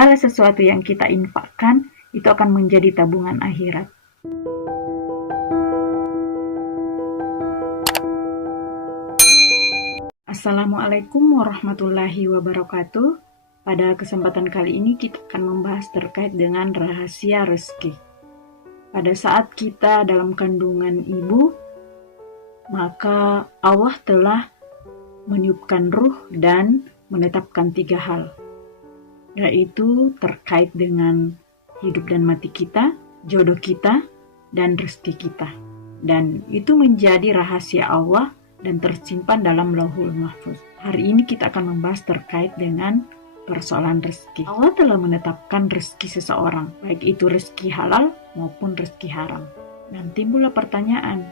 Segala sesuatu yang kita infakkan itu akan menjadi tabungan akhirat. Assalamualaikum warahmatullahi wabarakatuh. Pada kesempatan kali ini kita akan membahas terkait dengan rahasia rezeki. Pada saat kita dalam kandungan ibu, maka Allah telah meniupkan ruh dan menetapkan 3 hal, yaitu terkait dengan hidup dan mati kita, jodoh kita, dan rezeki kita. Dan itu menjadi rahasia Allah dan tersimpan dalam Lauhul Mahfuz. Hari ini kita akan membahas terkait dengan persoalan rezeki. Allah telah menetapkan rezeki seseorang, baik itu rezeki halal maupun rezeki haram. Dan timbullah pertanyaan,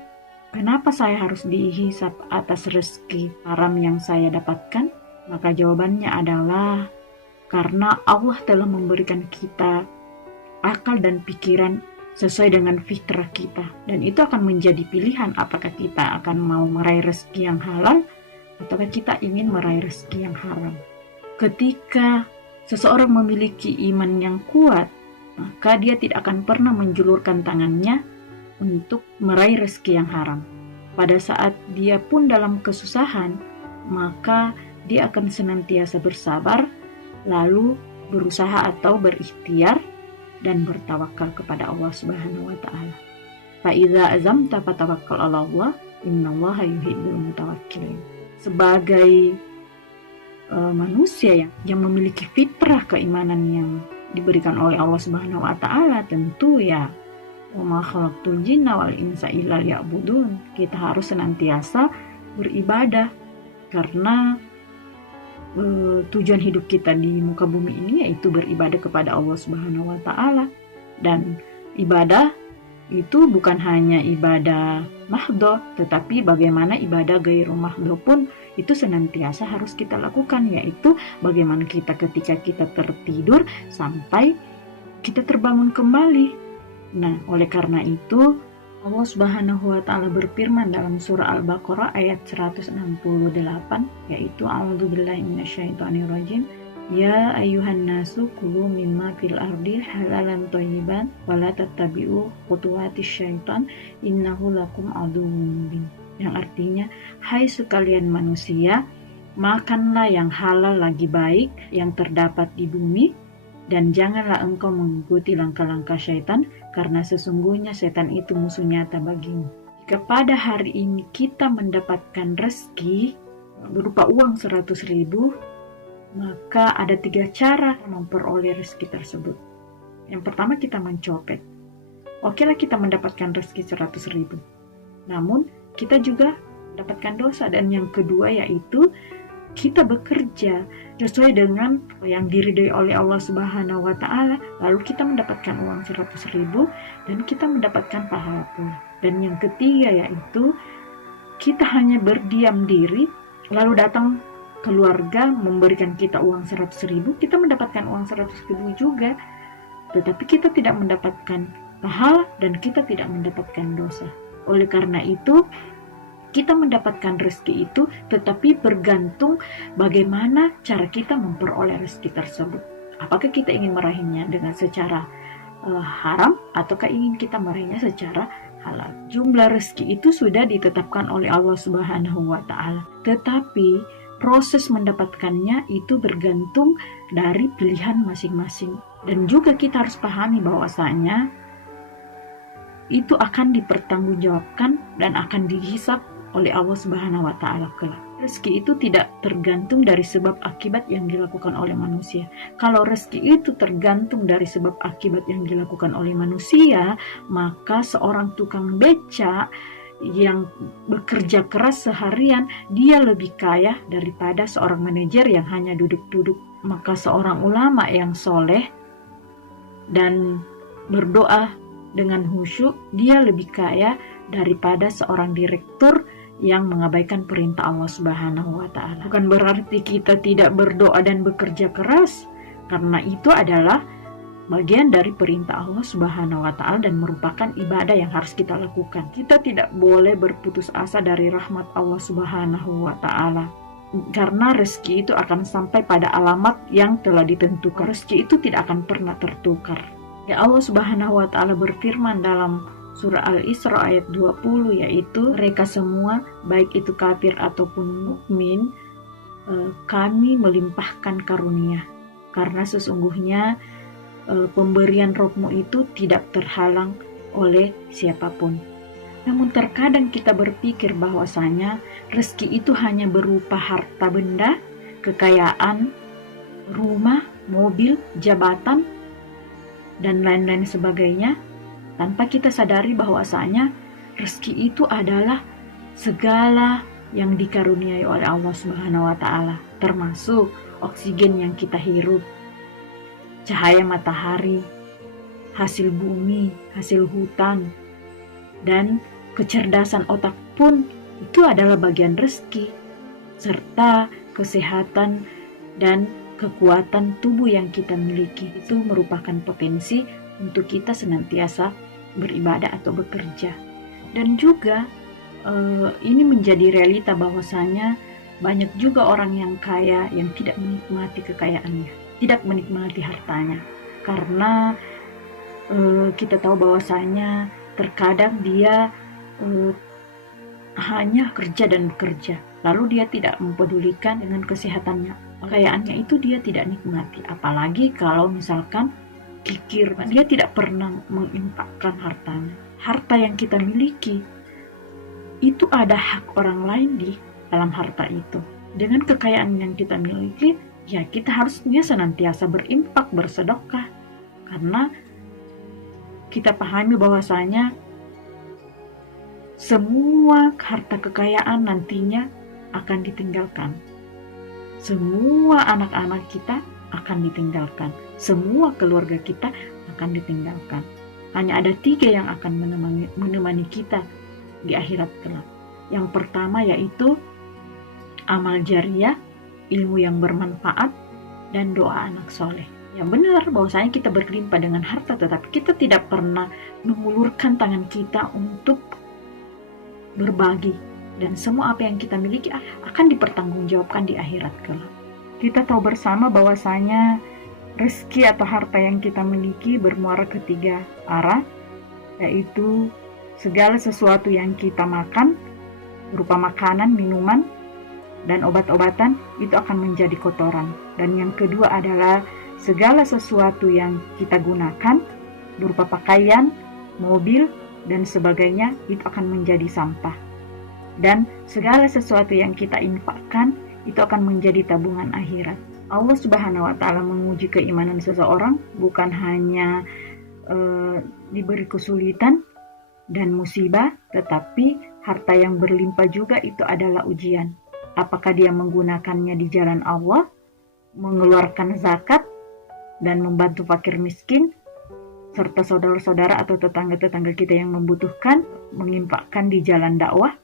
kenapa saya harus dihisab atas rezeki haram yang saya dapatkan? Maka jawabannya adalah karena Allah telah memberikan kita akal dan pikiran sesuai dengan fitrah kita. Dan itu akan menjadi pilihan apakah kita akan mau meraih rezeki yang halal ataukah kita ingin meraih rezeki yang haram. Ketika seseorang memiliki iman yang kuat, maka dia tidak akan pernah menjulurkan tangannya untuk meraih rezeki yang haram. Pada saat dia pun dalam kesusahan, maka dia akan senantiasa bersabar, lalu berusaha atau berikhtiar dan bertawakal kepada Allah Subhanahu wa taala. Fa idza azamta fatawakkal 'ala Allah, innallaha yuhibbul mutawakkilin. Sebagai manusia yang memiliki fitrah keimanan yang diberikan oleh Allah Subhanahu wa taala, tentu ya wa ma khalaqtul jinna wal insa illa liya'budun. Kita harus senantiasa beribadah karena tujuan hidup kita di muka bumi ini yaitu beribadah kepada Allah Subhanahu wa taala. Dan ibadah itu bukan hanya ibadah mahdhah, tetapi bagaimana ibadah ghairu mahdhah pun itu senantiasa harus kita lakukan, yaitu bagaimana kita ketika kita tertidur sampai kita terbangun kembali. Nah, oleh karena itu Allah Subhanahu wa taala berfirman dalam surah Al-Baqarah ayat 168, yaitu a'udzubillahi minasyaitonirrajim, ya ayyuhan nasu kulu mimma fil ardi halalan thayyiban wa la tattabi'u khutuwatis syaitan innahu lakum aduwwum mubin. Yang artinya, hai sekalian manusia, makanlah yang halal lagi baik yang terdapat di bumi, dan janganlah engkau mengikuti langkah-langkah syaitan, karena sesungguhnya setan itu musuh nyata bagimu. Jika pada hari ini kita mendapatkan rezeki berupa uang 100.000, maka ada 3 cara memperoleh rezeki tersebut. Yang pertama, kita mencopet. Okelah kita mendapatkan rezeki 100.000, namun kita juga mendapatkan dosa. Dan yang kedua yaitu kita bekerja sesuai dengan yang diridhoi oleh Allah Subhanahu wa taala, lalu kita mendapatkan uang 100.000 dan kita mendapatkan pahala pula. Dan yang ketiga yaitu kita hanya berdiam diri, lalu datang keluarga memberikan kita uang 100.000, kita mendapatkan uang 100.000 juga, tetapi kita tidak mendapatkan pahala dan kita tidak mendapatkan dosa. Oleh karena itu, kita mendapatkan rezeki itu tetapi bergantung bagaimana cara kita memperoleh rezeki tersebut. Apakah kita ingin meraihnya dengan secara haram ataukah ingin kita meraihnya secara halal. Jumlah rezeki itu sudah ditetapkan oleh Allah Subhanahu wa taala. Tetapi proses mendapatkannya itu bergantung dari pilihan masing-masing. Dan juga kita harus pahami bahwasanya itu akan dipertanggungjawabkan dan akan dihisab oleh Allah Subhanahu wa taala kelak. Rezeki itu tidak tergantung dari sebab akibat yang dilakukan oleh manusia. Kalau rezeki itu tergantung dari sebab akibat yang dilakukan oleh manusia, maka seorang tukang beca yang bekerja keras seharian, dia lebih kaya daripada seorang manajer yang hanya duduk-duduk. Maka seorang ulama yang soleh dan berdoa dengan khusyuk, dia lebih kaya daripada seorang direktur yang mengabaikan perintah Allah Subhanahu wa taala. Bukan berarti kita tidak berdoa dan bekerja keras, karena itu adalah bagian dari perintah Allah Subhanahu wa taala dan merupakan ibadah yang harus kita lakukan. Kita tidak boleh berputus asa dari rahmat Allah Subhanahu wa taala. karena rezeki itu akan sampai pada alamat yang telah ditentukan. Rezeki itu tidak akan pernah tertukar. Ya, Allah Subhanahu wa taala berfirman dalam surah Al-Isra ayat 20, yaitu mereka semua baik itu kafir ataupun mukmin, kami melimpahkan karunia, karena sesungguhnya pemberian rohmu itu tidak terhalang oleh siapapun. Namun terkadang kita berpikir bahwasanya rezeki itu hanya berupa harta benda, kekayaan, rumah, mobil, jabatan, dan lain-lain sebagainya, tanpa kita sadari bahwasanya rezeki itu adalah segala yang dikaruniai oleh Allah Subhanahu wa taala, termasuk oksigen yang kita hirup, cahaya matahari, hasil bumi, hasil hutan, dan kecerdasan otak pun itu adalah bagian rezeki, serta kesehatan dan kekuatan tubuh yang kita miliki itu merupakan potensi untuk kita senantiasa beribadah atau bekerja. Dan juga ini menjadi realita bahwasanya banyak juga orang yang kaya yang tidak menikmati kekayaannya, tidak menikmati hartanya, karena kita tahu bahwasanya terkadang dia hanya kerja dan bekerja, lalu dia tidak mempedulikan dengan kesehatannya. Kekayaannya itu dia tidak nikmati, apalagi kalau misalkan kikir, dia tidak pernah menginfakkan hartanya. Harta yang kita miliki itu ada hak orang lain di dalam harta itu. Dengan kekayaan yang kita miliki, ya kita harusnya senantiasa berinfak, bersedekah, karena kita pahami bahwasanya semua harta kekayaan nantinya akan ditinggalkan. Semua anak-anak kita akan ditinggalkan. Semua keluarga kita akan ditinggalkan. Hanya ada 3 yang akan menemani kita di akhirat kelak. Yang pertama yaitu amal jariah, ilmu yang bermanfaat, dan doa anak soleh. Yang benar bahwasanya kita berlimpah dengan harta, tetapi kita tidak pernah mengulurkan tangan kita untuk berbagi, dan semua apa yang kita miliki akan dipertanggungjawabkan di akhirat kelak. Kita tahu bersama bahwasanya rezeki atau harta yang kita miliki bermuara ke 3 arah, yaitu segala sesuatu yang kita makan berupa makanan, minuman, dan obat-obatan itu akan menjadi kotoran. Dan yang kedua adalah segala sesuatu yang kita gunakan berupa pakaian, mobil, dan sebagainya itu akan menjadi sampah. Dan segala sesuatu yang kita infakkan itu akan menjadi tabungan akhirat. Allah Subhanahu wa taala menguji keimanan seseorang bukan hanya diberi kesulitan dan musibah, tetapi harta yang berlimpah juga itu adalah ujian. Apakah dia menggunakannya di jalan Allah, mengeluarkan zakat, dan membantu fakir miskin, serta saudara-saudara atau tetangga-tetangga kita yang membutuhkan, menginfakkan di jalan dakwah,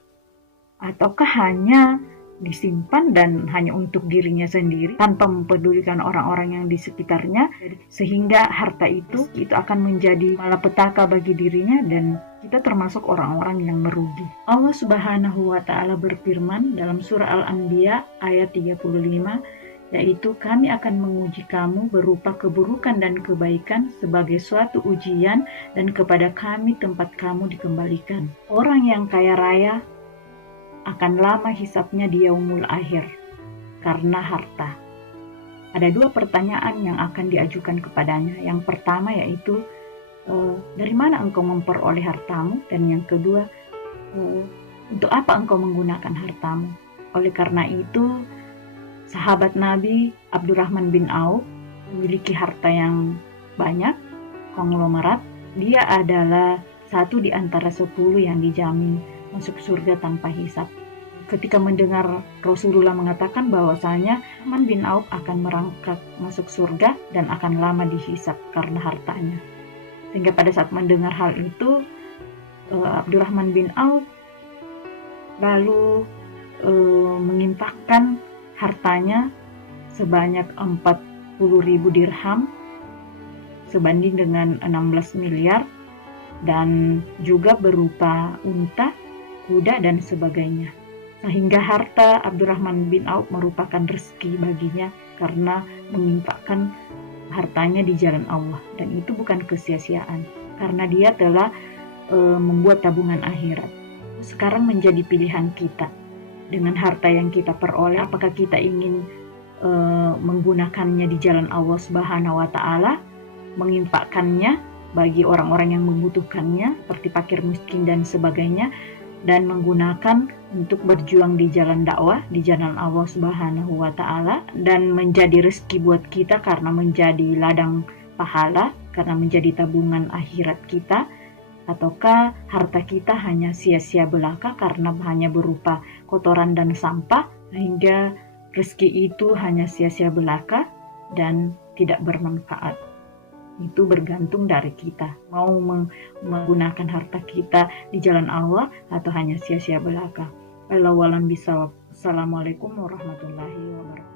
ataukah hanya disimpan dan hanya untuk dirinya sendiri tanpa mempedulikan orang-orang yang di sekitarnya, sehingga harta itu akan menjadi malapetaka bagi dirinya dan kita termasuk orang-orang yang merugi. Allah Subhanahu wa taala berfirman dalam surah Al-Anbiya ayat 35, yaitu kami akan menguji kamu berupa keburukan dan kebaikan sebagai suatu ujian, dan kepada kami tempat kamu dikembalikan. Orang yang kaya raya akan lama hisapnya di yaumul akhir karena harta. Ada 2 pertanyaan yang akan diajukan kepadanya. Yang pertama yaitu dari mana engkau memperoleh hartamu, dan yang kedua untuk apa engkau menggunakan hartamu. Oleh karena itu sahabat Nabi Abdurrahman bin Auf memiliki harta yang banyak, konglomerat. Dia adalah 1 di antara 10 yang dijamin masuk surga tanpa hisab. Ketika mendengar Rasulullah mengatakan bahwasanya Abdurrahman bin Auf akan merangkak masuk surga dan akan lama dihisab karena hartanya, sehingga pada saat mendengar hal itu Abdurrahman bin Auf lalu menginfakkan hartanya sebanyak 40.000 dirham sebanding dengan 16 miliar, dan juga berupa unta, kuda, dan sebagainya. Sehingga harta Abdurrahman bin Auf merupakan rezeki baginya karena menginfakkan hartanya di jalan Allah, dan itu bukan kesia-siaan karena dia telah membuat tabungan akhirat. Sekarang menjadi pilihan kita dengan harta yang kita peroleh, apakah kita ingin menggunakannya di jalan Allah Subhanahu wa taala, menginfakkannya bagi orang-orang yang membutuhkannya seperti fakir miskin dan sebagainya, dan menggunakan untuk berjuang di jalan dakwah di jalan Allah Subhanahu wa taala, dan menjadi rezeki buat kita karena menjadi ladang pahala, karena menjadi tabungan akhirat kita, ataukah harta kita hanya sia-sia belaka karena hanya berupa kotoran dan sampah sehingga rezeki itu hanya sia-sia belaka dan tidak bermanfaat. Itu bergantung dari kita, mau menggunakan harta kita di jalan Allah atau hanya sia-sia belaka. Wallahu a'lam bishawab. Assalamualaikum warahmatullahi wabarakatuh.